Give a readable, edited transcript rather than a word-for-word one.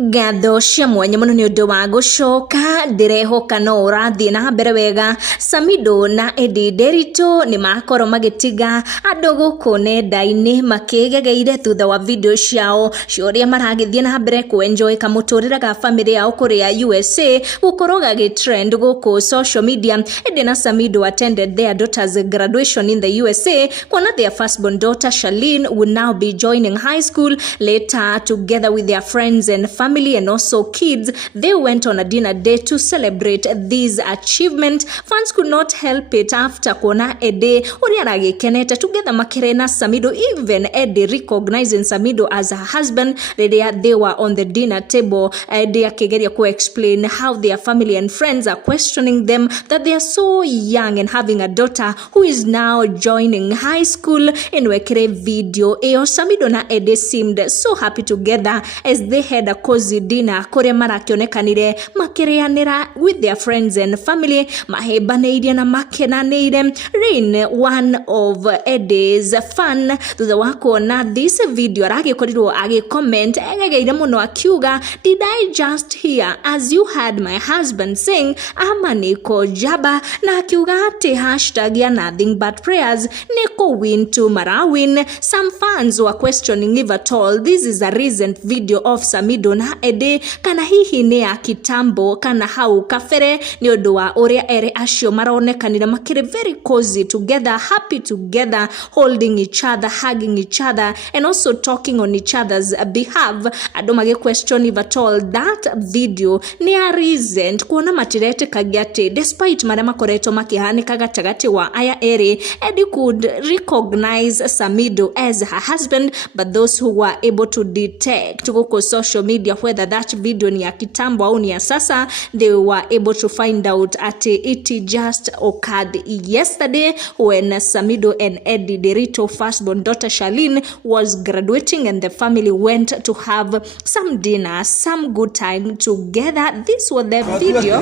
Ngatho cia mwanya muno ni undu wa gucoka ndirehoka no urathie na mbere wega. Samidoh na Edday Nderitu ni makorwo magitiga andu guku nenda-ini makigegeire thutha wa video ciao ciuria maragithie na mbere kuenjoy kamuturira ga family yao kuria USA gukorwo gagitrend guku social media. Edday na Samidoh attended their daughter's graduation in the USA, kuona their firstborn daughter Charlene will now be joining high school later. Together with their friends and family and also kids, they went on a dinner date to celebrate this achievement. Fans could not help it after kuona Edday uria aragikenete together makirena Samidoh, even Edday recognizing Samidoh as her husband. They were on the dinner table. Edday akigeria ku explain how their family and friends are questioning them that they are so young and having a daughter who is now joining high school. In wekere video eyo, Samidoh na Edday seemed so happy together as they had a cozy dinner kuria marakionekanire makirianira with their friends and family, mahebaneirie na makenaniire. Rain, one of Edday's fan, thutha wa kuona this video aragikorirwo agicomment egegeire muno akiuga, did I just hear as you had my husband saying ama niko jaba, na akiuga ati hashtag ya nothing but prayers niko win to marawin. Some fans were questioning if at all this is a recent video of Samidoh na Edday, kana hihi ni ya kitambo kana hau kafere, ni undu wa uria ere acio maronekanira makiri very cozy together, happy together, holding each other, hugging each other and also talking on each other's behalf. Ando mage question if at all that video ni a recent, kuona matirete kagiate despite maria makoretwo makihanika gatagati wa aya eri. Edday could recognize Samidoh as her husband, but those who were able to detect go social media whether that video ni ya kitambo au ni ya sasa, they were able to find out at it just occurred yesterday when Samidoh and Edday Nderitu firstborn daughter Charlene was graduating and the family went to have some dinner, some good time together. This was the video.